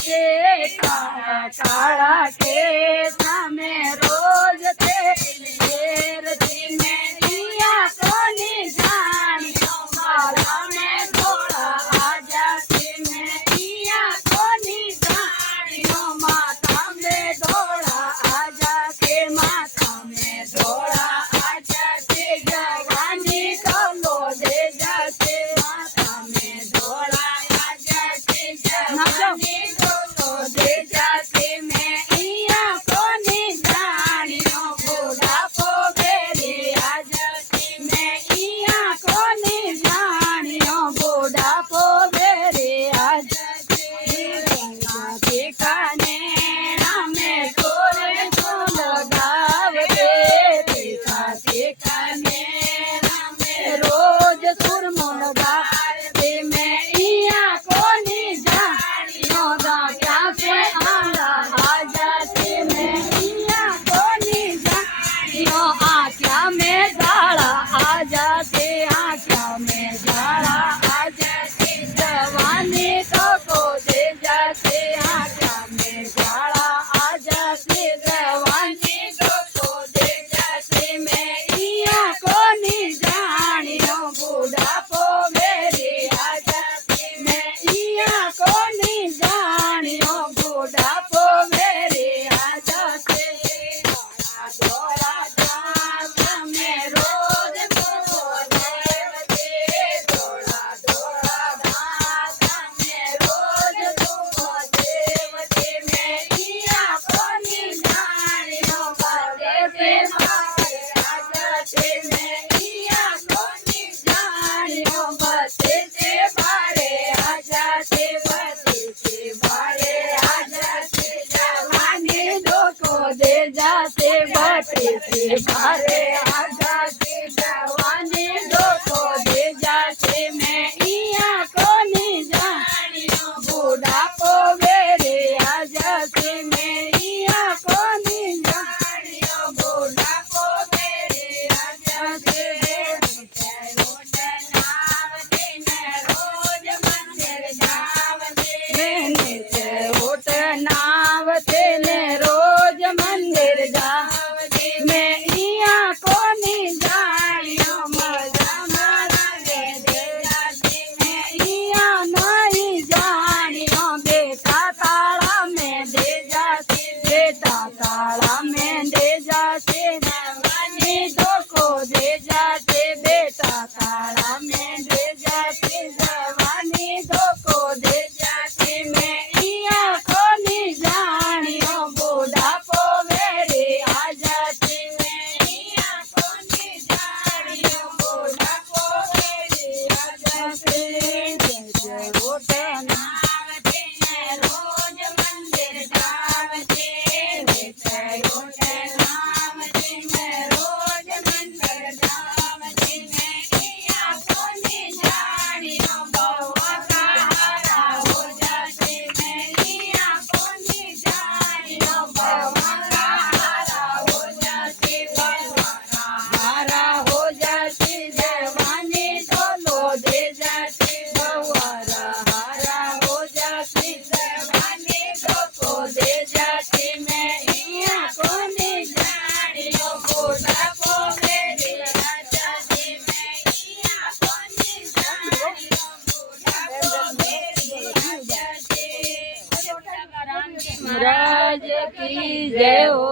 जाते काला काला के सामे रोज थे घेर दी में इया कोनी जानियो माला में थोड़ा आ जाते में इया कोनी जानियो माता में थोड़ा आ जाते माता में थोड़ा आ जाते जवानी को लो दे जाते माता में थोड़ा आ जाते जवानी को लो दे जाते में इया कोनी जानियो बुढ़ापो बेरी आ जाते में इया कोनी जानियो बुढ़ापो बेरी आ जाते गंगा के काने हमें गोरे को लगावते देखा के काने हमें रोज सुरमो लगावते में इया कोनी जानियो दाता से आला आ जाते में इया कोनी जानियो आँखा में झाड़ा आ जाते आँखा में झाड़ा आ जाते जवानी तो को दे जाते आँखा में झाड़ा आ जाते जवानी तो को दे जाते में इया कोनी जानियो बुढ़ापो मेरी आ जाते में इया कोनी जानियो बुढ़ापो मेरी आ जाते थोड़ा दांत में रोज देवते थोड़ा दांत में रोज देवते में इया कोनी जानियो बाते से मारे आ जाते में इया कोनी जानियो बाते से बारे आ जाते बाते से बारे आ जाते जवानी दो को दे जाते बाते से बारे आ जाते जवानी दो को दे जाते मैं इया कोनी जानियो बुढ़ापो बेरे आ जाते मैं इया कोनी जानियो बुढ़ापो बेरे आ जाते रोज मंदिर जावते उठ नावते ने रोज मंदिर जावते मैं इया कोनी जानियो मजा मारा दे जाते मैं इया नहीं जानियो बेटा ताला में दे जाते बेटा ताला में दे जाते जवानी दो को दे जाते बेटा ताला में दे जाते जवानी दो को दे जाते मैं इया कोनी जानियो बुढ़ापो मेरे आ जाते मैं इया कोनी जानियो बुढ़ापो मेरे आ जाते जय उठ नावते रोज मंदिर जावते जय उठ नावते रोज मंदिर जावते मैं इया कोनी जानियो बउआ का हारा हो जाते मैं इया कोनी जानियो बउआ का हारा हो जाते बउआ का हारा हो जाते जवानी तो लो दे जाते बउआ हारा हो जाते जवानी तो को दे जाते मैं इया कोनी जानियो बुढ़ापो मेरे आ जाते मैं इया कोनी जानियो बुढ़ापो मेरे आ जाते महाराज की जय हो।